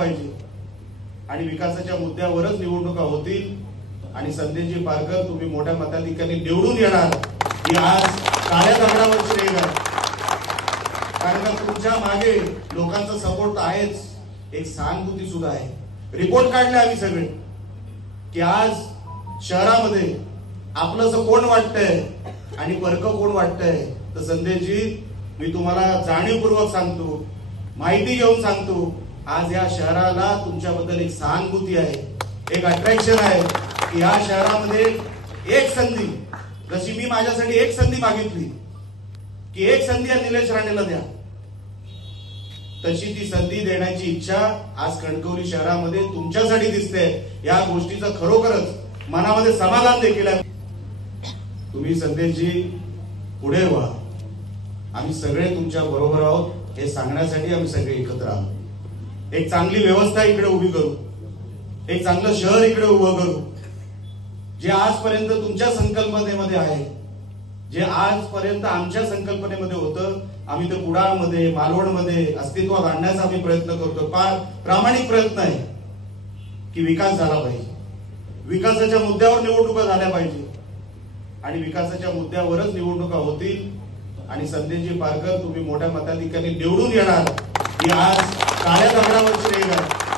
पाहिजे आणि विकासाच्या मुद्द्यावरच निवडणुका होतील आणि संदेशजी पारकर तुम्ही मोठ्या मताधिक्याने निवडून येणार ही आज काळ्या दगडावरची रेघ आहे. कारण का तुमच्या मागे लोकांचा सपोर्ट आहेच, एक सहानुभूती सुद्धा आहे. रिपोर्ट काढले आम्ही सगळे की आज शहरामध्ये आपलंसं कोण वाटतंय आणि परकं कोण वाटतंय. तर संदेशजी मी तुम्हाला जाणीवपूर्वक सांगतो, माहिती घेऊन सांगतो, आज या शहराला तुमच्याबद्दल एक सहानुभूती आहे, एक अट्रॅक्शन आहे की या शहरामध्ये एक संधी, जशी मी माझ्यासाठी एक संधी मागितली की एक संधी या निलेश राणेला द्या, तशी ती संधी देण्याची इच्छा आज कणकवली शहरामध्ये तुमच्यासाठी दिसते. या गोष्टीचं खरोखरच मनामध्ये समाधान देखील आहे. तुम्ही संदेशजी पुढे व्हा, आम्ही सगळे तुमच्या बरोबर आहोत हे सांगण्यासाठी आम्ही सगळे एकत्र आहोत. एक चांगली व्यवस्था इकडे उभी करू, एक चांगलं शहर इकडे उभं करू, जे आजपर्यंत तुमच्या संकल्पनेमध्ये आहे, जे आजपर्यंत आमच्या संकल्पनेमध्ये होतं. आम्ही ते कुडाळमध्ये, मालवणमध्ये अस्तित्वात आणण्याचा आम्ही प्रयत्न करतो. प्रामाणिक प्रयत्न आहे की विकास झाला पाहिजे, विकासाच्या मुद्द्यावर निवडणुका झाल्या पाहिजे आणि विकासाच्या मुद्द्यावरच निवडणुका होतील आणि संदेशजी पारकर तुम्ही मोठ्या मताधिक्याने निवडून येणार ही आज काळ्या दगडावरची रेघ आहे.